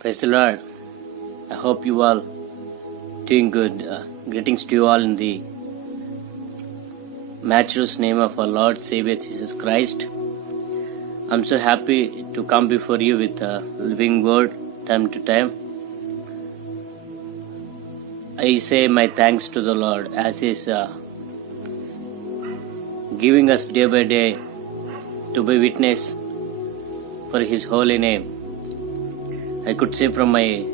Praise the Lord. I hope you all doing good. Greetings to you all in the matchless name of our Lord Savior Jesus Christ. I'm so happy to come before you with a living word time to time. I say my thanks to the Lord as He is giving us day by day to be witness for His holy name. I could say from my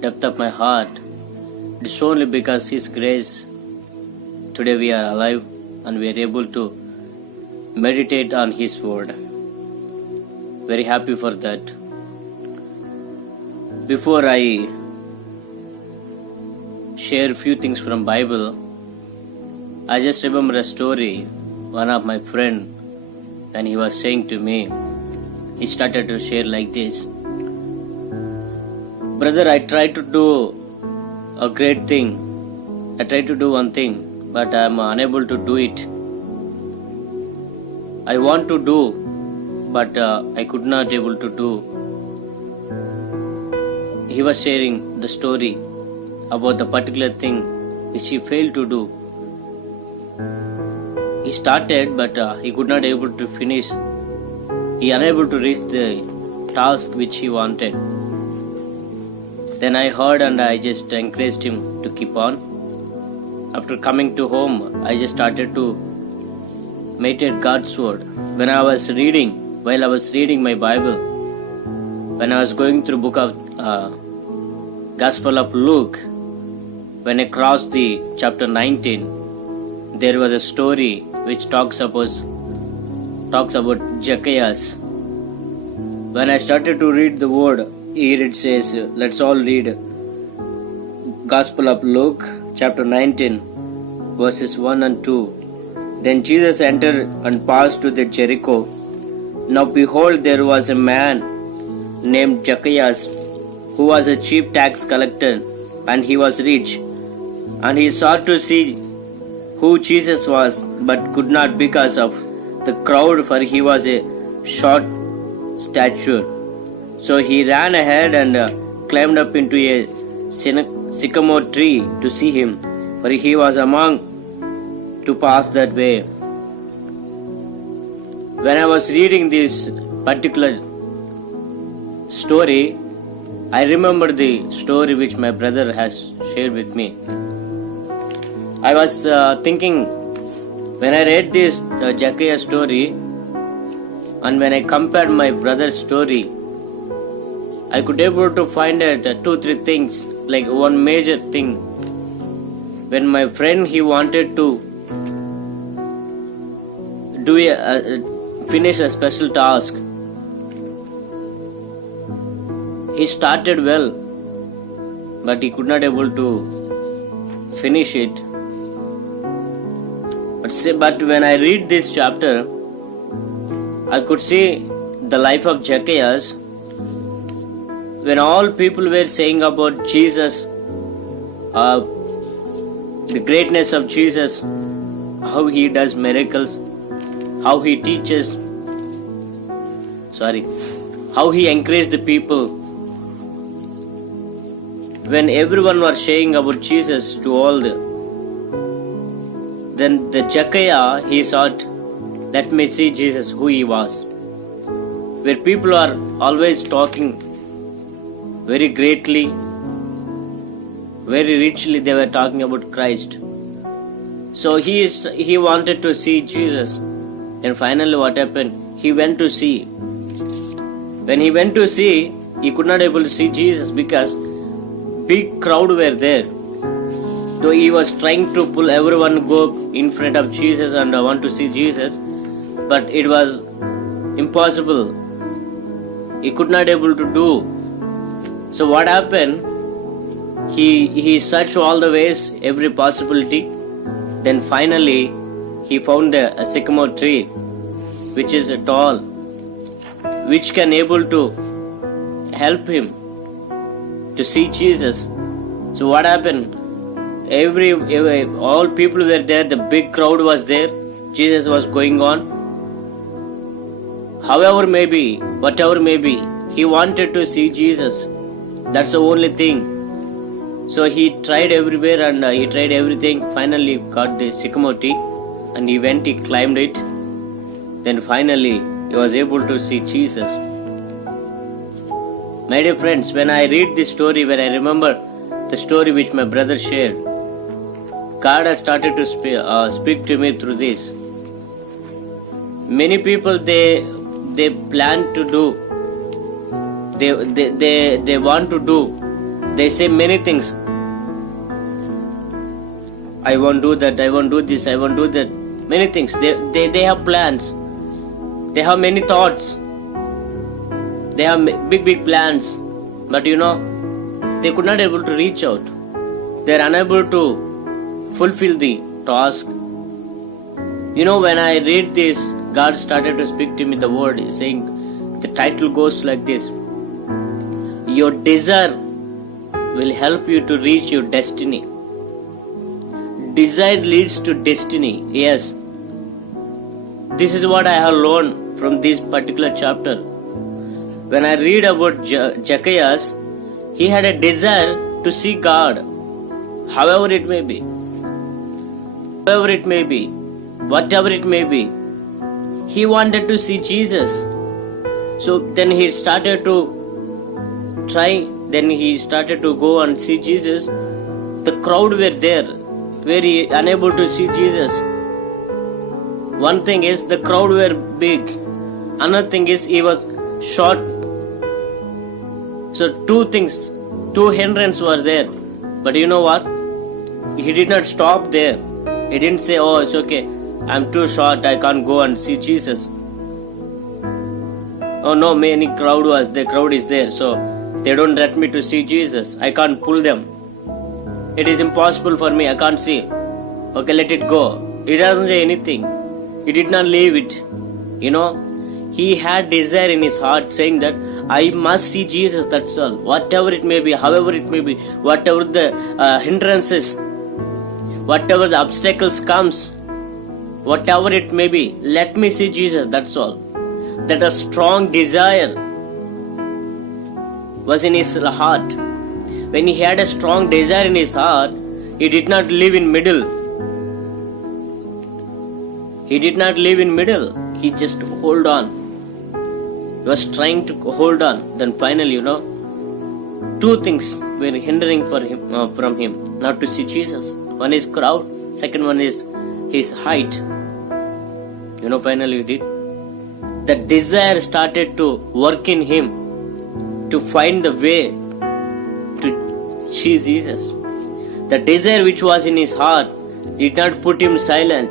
depth of my heart, it is only because His grace today we are alive and we are able to meditate on His word. Very happy for that. Before I share a few things from Bible, I just remember a story. One of my friend, when he was saying to me, he started to share like this. Brother, I tried to do a great thing. I tried to do one thing, but I am unable to do it. I want to do, but I could not able to do. He was sharing the story about the particular thing which he failed to do. He started, but he could not able to finish. He unable to reach the task which he wanted. Then I heard and I just encouraged him to keep on. After coming to home, I just started to meditate God's word. While I was reading my Bible, when I was going through book of Gospel of Luke, when I crossed the chapter 19, there was a story which talks about Zacchaeus. When I started to read the word, here it says, let's all read Gospel of Luke, chapter 19, verses 1 and 2. Then Jesus entered and passed to the Jericho. Now behold, there was a man named Zacchaeus, who was a chief tax collector, and he was rich. And he sought to see who Jesus was, but could not because of the crowd, for he was a short stature. So he ran ahead and climbed up into a sycamore tree to see him, for he was among to pass that way. When I was reading this particular story, I remember the story which my brother has shared with me. I was thinking, when I read this Zacchaeus story, and when I compared my brother's story, I could able to find out 2-3 things, like one major thing. When my friend, he wanted to do finish a special task, he started well, but he could not able to finish it. But when I read this chapter, I could see the life of Zacchaeus. When all people were saying about Jesus, the greatness of Jesus, how he does miracles, how he teaches, how he encourages the people. When everyone was saying about Jesus to all, then the Zacchaeus, he thought, let me see Jesus, who he was. Where people are always talking very greatly, very richly, they were talking about Christ. So he wanted to see Jesus. And finally what happened? He went to see. When he went to see, he could not able to see Jesus because big crowd were there. So he was trying to pull everyone go in front of Jesus and want to see Jesus, but it was impossible. He could not able to do. So what happened? He searched all the ways, every possibility. Then finally he found a sycamore tree, which is tall, which can able to help him to see Jesus. So what happened? All people were there, the big crowd was there, Jesus was going on. However may be, whatever may be, he wanted to see Jesus. That's the only thing. So he tried everywhere and he tried everything. Finally got the sycamore tree and he went, he climbed it. Then finally he was able to see Jesus. My dear friends, when I read this story, when I remember the story which my brother shared, God has started to speak to me through this. Many people they plan to do, they want to do, they say many things. I won't do that, I won't do this, I won't do that. Many things. They have plans. They have many thoughts. They have big plans. But they could not able to reach out. They are unable to fulfill the task. When I read this, God started to speak to me the word, saying, the title goes like this: your desire will help you to reach your destiny. Desire leads to destiny. Yes. This is what I have learned from this particular chapter. When I read about Zacchaeus, he had a desire to see God, however it may be. However it may be, whatever it may be. He wanted to see Jesus. So then he started to try, then he started to go and see Jesus. The crowd were there, very unable to see Jesus. One thing is the crowd were big. Another thing is he was short. So two hindrances were there. But you know what? He did not stop there. He didn't say, oh, it's okay, I'm too short, I can't go and see Jesus. Oh no, the crowd is there, so they don't let me to see Jesus. I can't pull them. It is impossible for me, I can't see. Okay, let it go. He doesn't say anything. He did not leave it. He had desire in his heart saying that I must see Jesus, that's all. Whatever it may be, however it may be, whatever the hindrances, whatever the obstacles comes, whatever it may be, let me see Jesus, that's all. That a strong desire was in his heart. When he had a strong desire in his heart, he did not live in middle. He did not live in middle. He just hold on. He was trying to hold on. Then finally, two things were hindering from him not to see Jesus. One is crowd. Second one is his height. Finally he did. The desire started to work in him to find the way to see Jesus. The desire which was in his heart did not put him silent.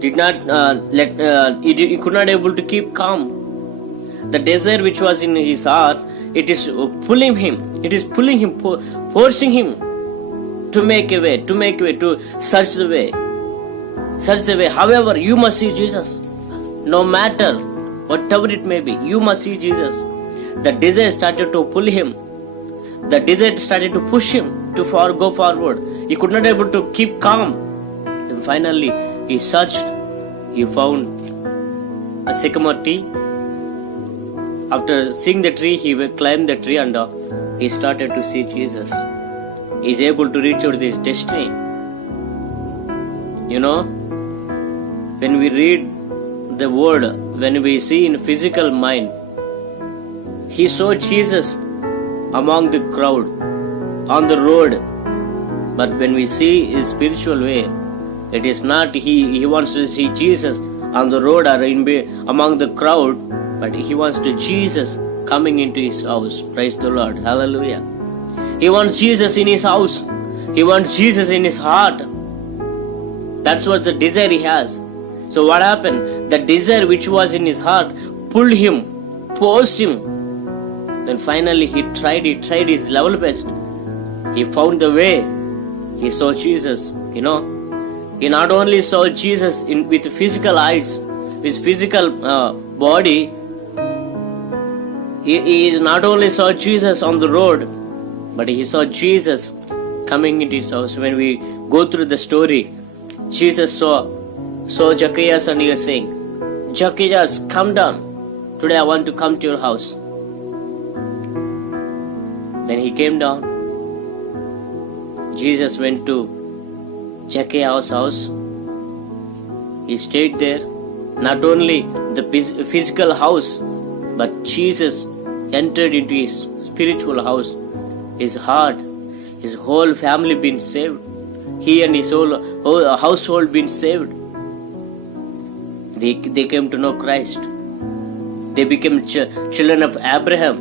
Did not he could not able to keep calm. The desire which was in his heart, it is pulling him. It is pulling him, forcing him to make a way, to search the way. Search the way. However, you must see Jesus. No matter whatever it may be, you must see Jesus. The desire started to pull him. The desire started to push him to go forward. He could not able to keep calm. And finally, he searched. He found a sycamore tree. After seeing the tree, he climbed the tree and he started to see Jesus. He is able to reach out his destiny. When we read the word, when we see in physical mind, he saw Jesus among the crowd, on the road. But when we see his spiritual way, it is not he wants to see Jesus on the road or among the crowd, but he wants to Jesus coming into his house. Praise the Lord. Hallelujah. He wants Jesus in his house. He wants Jesus in his heart. That's what the desire he has. So what happened? The desire which was in his heart pulled him, forced him. Then finally he tried his level best. He found the way. He saw Jesus. He not only saw Jesus with physical eyes, with physical body. He not only saw Jesus on the road, but he saw Jesus coming into his house. When we go through the story, Jesus saw Zacchaeus and he was saying, Zacchaeus, come down. Today I want to come to your house. Then he came down. Jesus went to Zacchaeus' house. He stayed there. Not only the physical house, but Jesus entered into his spiritual house. His heart, his whole family been saved. He and his whole household been saved. They came to know Christ. They became children of Abraham.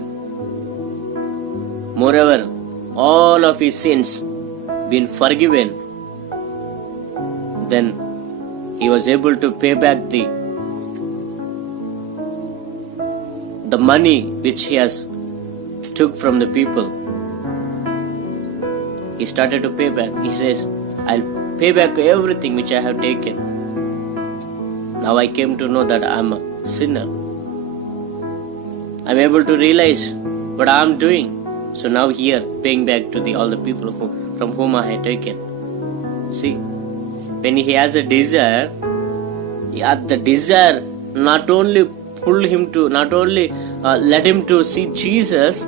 Moreover, all of his sins been forgiven. Then he was able to pay back the money which he has took from the people. He started to pay back. He says, I'll pay back everything which I have taken. Now I came to know that I am a sinner. I am able to realize what I am doing. So now here, paying back to all the people from whom I had taken. See, when he has a desire, the desire not only led him to see Jesus,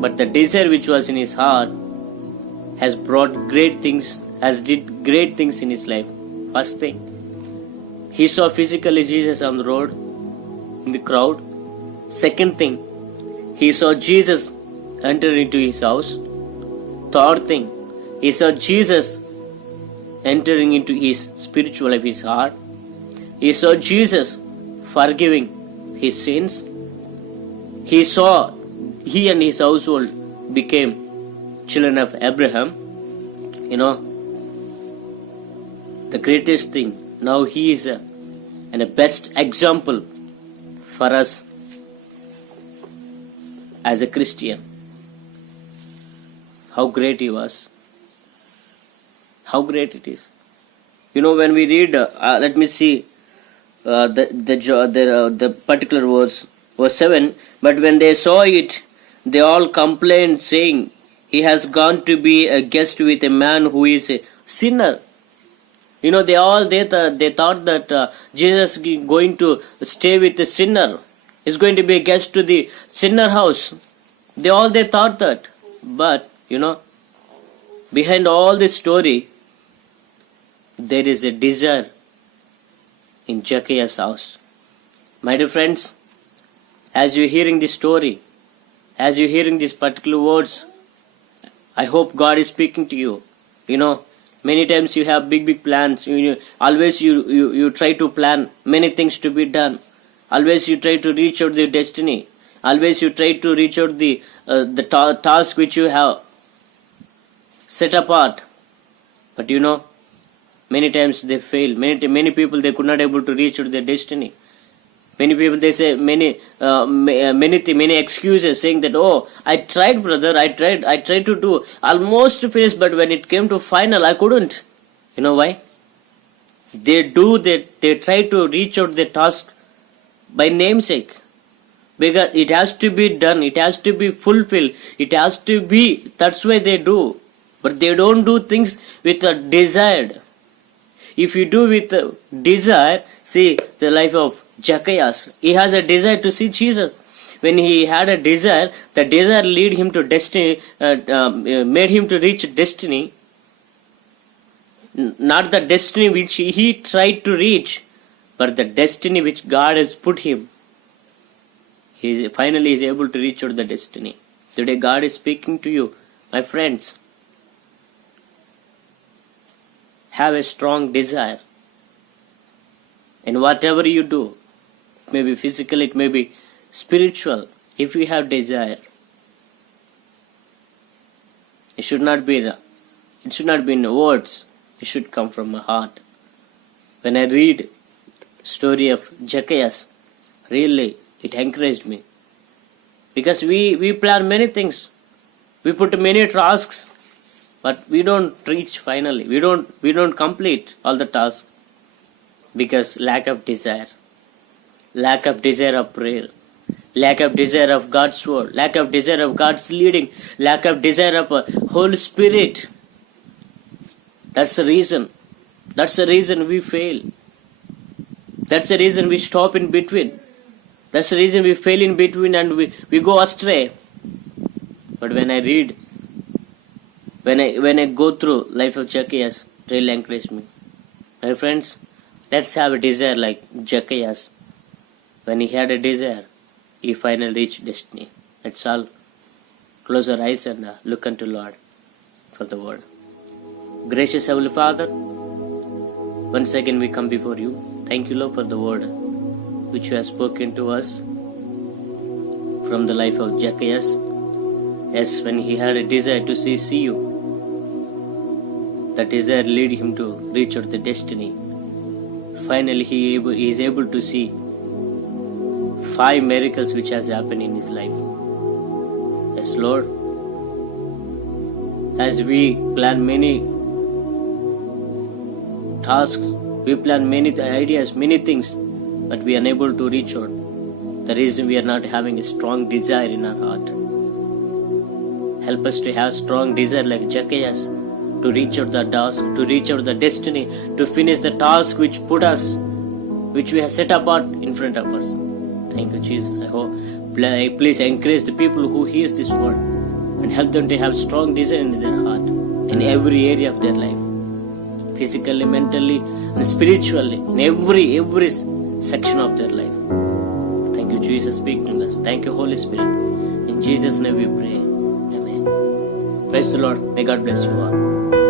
but the desire which was in his heart has brought great things, has did great things in his life. First thing, he saw physically Jesus on the road, in the crowd. Second thing, he saw Jesus enter into his house. Third thing, he saw Jesus entering into his spiritual life, his heart. He saw Jesus forgiving his sins. He saw he and his household became children of Abraham. You know, the greatest thing, now he is a best example for us as a Christian. How great he was. How great it is. You know, when we read, let me see the particular verse 7. But when they saw it, they all complained, saying, he has gone to be a guest with a man who is a sinner. You know, they thought that Jesus is going to stay with a sinner. He's going to be a guest to the sinner house. They thought that. But, you know, behind all this story, there is a desire in Zacchaeus' house. My dear friends, as you're hearing this story, as you're hearing these particular words, I hope God is speaking to you. You know, many times you have big plans. Always you try to plan many things to be done. Always you try to reach out your destiny. Always you try to reach out the task which you have set apart. But you know, many times they fail. Many people, they could not able to reach out their destiny. Many people, they say many excuses, saying that, oh, I tried, brother, I tried to do almost finished, but when it came to final, I couldn't. You know why? They try to reach out the task by namesake, because it has to be done, it has to be fulfilled, it has to be. That's why they do, but they don't do things with a desired. If you do with a desire, see the life of Zacchaeus. He has a desire to see Jesus. When he had a desire, the desire lead him to destiny, made him to reach destiny. Not the destiny which he tried to reach, but the destiny which God has put him. He finally is able to reach out the destiny. Today God is speaking to you, my friends. Have a strong desire. And whatever you do, it may be physical, it may be spiritual. If you have desire, it should not be in words. It should come from my heart. When I read story of Zacchaeus, really it encouraged me. Because we plan many things. We put many tasks, but we don't reach finally. We don't complete all the tasks. Because lack of desire. Lack of desire of prayer. Lack of desire of God's word. Lack of desire of God's leading. Lack of desire of Holy Spirit. That's the reason. That's the reason we fail. That's the reason we stop in between. That's the reason we fail in between and we go astray. But when I read, when I go through life of Zacchaeus, really encouraged me. My friends, let's have a desire like Zacchaeus. When he had a desire, he finally reached destiny. Let's all close our eyes and look unto Lord for the word. Gracious Heavenly Father, once again we come before you. Thank you, Lord, for the word which you have spoken to us from the life of Zacchaeus. Yes, when he had a desire to see you, that desire led him to reach out the destiny. Finally, he is able to see 5 miracles which has happened in his life. Yes, Lord, as we plan many tasks, we plan many ideas, many things, but we are unable to reach out. The reason we are not having a strong desire in our heart. Help us to have strong desire like Zacchaeus, to reach out the task, to reach out the destiny, to finish the task which we have set apart in front of us. Thank you, Jesus. I hope, please encourage the people who hears this word and help them to have strong desire in their heart, in every area of their life, physically, mentally, and spiritually, in every section of their life. Thank you, Jesus. Speak to us. Thank you, Holy Spirit. In Jesus' name we pray. Amen. Praise the Lord. May God bless you all.